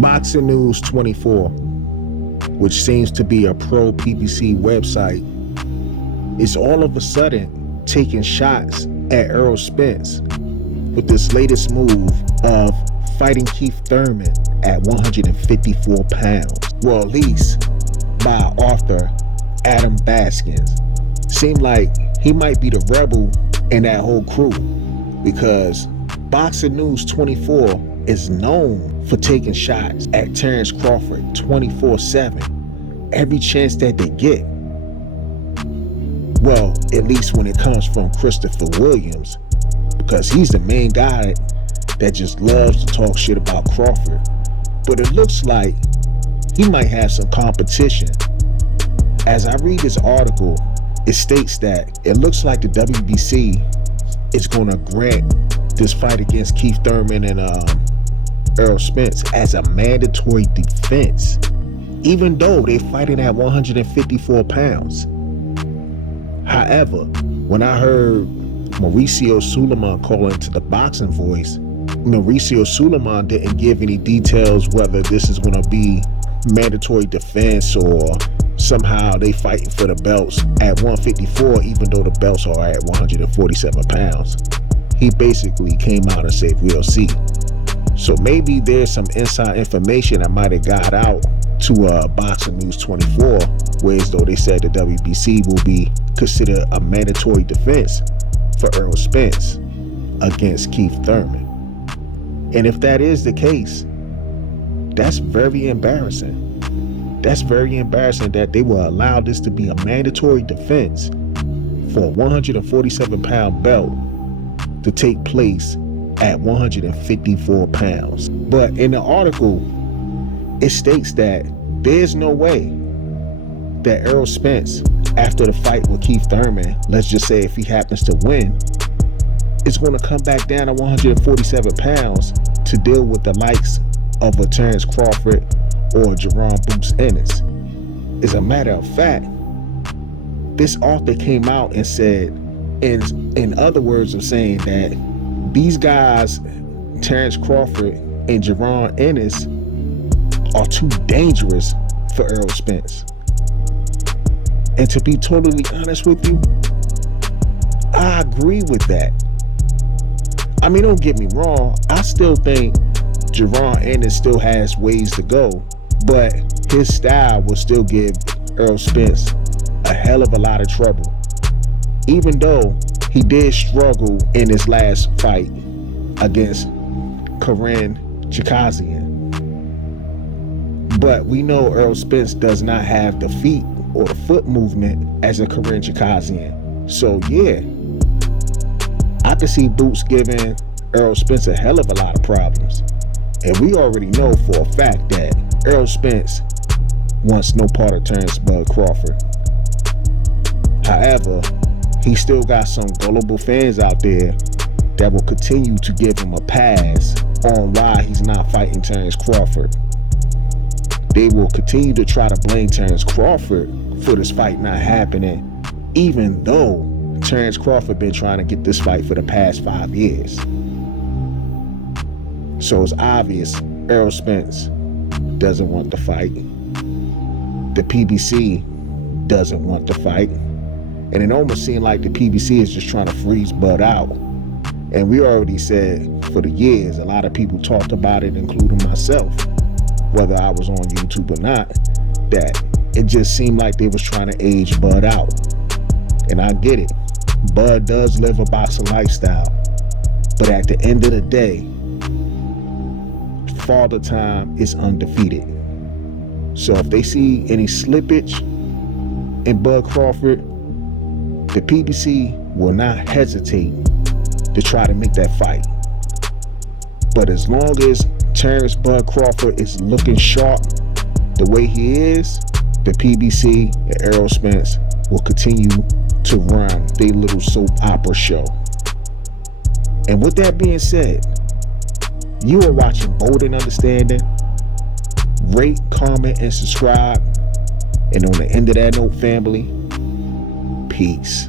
Boxing News 24, which seems to be a pro PBC website, is all of a sudden taking shots at Errol Spence with this latest move of fighting Keith Thurman at 154 pounds. Well, at least by author Adam Baskins. Seemed like he might be the rebel in that whole crew, because Boxing News 24 is known for taking shots at Terrence Crawford 24/7 every chance that they get. Well, at least when it comes from Christopher Williams, because he's the main guy that just loves to talk shit about Crawford. But it looks like he might have some competition. As I read this article, it states that it looks like the WBC is going to grant this fight against Keith Thurman and Errol Spence as a mandatory defense, even though they're fighting at 154 pounds. However, when I heard Mauricio Suleiman call into the Boxing Voice, Mauricio Suleiman didn't give any details whether this is going to be mandatory defense or somehow they fighting for the belts at 154 even though the belts are at 147 pounds. He basically came out and said, we'll see. So maybe there's some inside information that might have got out to Boxing News 24, whereas though they said the WBC will be considered a mandatory defense for Errol Spence against Keith Thurman. And if that is the case, that's very embarrassing. That's very embarrassing that they will allow this to be a mandatory defense for a 147 pound belt to take place at 154 pounds. But in the article, it states that there's no way that Errol Spence, after the fight with Keith Thurman, let's just say if he happens to win, is going to come back down to 147 pounds to deal with the likes of a Terrence Crawford or Jerron Boots Ennis. As a matter of fact, this author came out and said, in other words of saying that these guys, Terrence Crawford and Jerron Ennis, are too dangerous for Errol Spence. And to be totally honest with you, I agree with that. I mean, don't get me wrong, I still think Jerron Ennis still has ways to go, but his style will still give Errol Spence a hell of a lot of trouble. Even though he did struggle in his last fight against Karen Chikazian. But we know Errol Spence does not have the feet or the foot movement as a Karen Chikazian. So yeah, I can see Boots giving Errol Spence a hell of a lot of problems. And we already know for a fact that Errol Spence wants no part of Terrence Bud Crawford. However, he still got some gullible fans out there that will continue to give him a pass on why he's not fighting Terrence Crawford. They will continue to try to blame Terrence Crawford for this fight not happening, even though Terrence Crawford been trying to get this fight for the past 5 years. So it's obvious Errol Spence doesn't want the fight. The PBC doesn't want the fight. And it almost seemed like the PBC is just trying to freeze Bud out. And we already said for the years, a lot of people talked about it, including myself, whether I was on YouTube or not, that it just seemed like they was trying to age Bud out. And I get it. Bud does live a boxing lifestyle. But at the end of the day, Father Time is undefeated. So if they see any slippage in Bud Crawford, the PBC will not hesitate to try to make that fight. But as long as Terrence Bud Crawford is looking sharp the way he is, the PBC and Errol Spence will continue to run their little soap opera show. And with that being said, you are watching Bold and Understanding. Rate, comment, and subscribe. And on the end of that note, family, peace.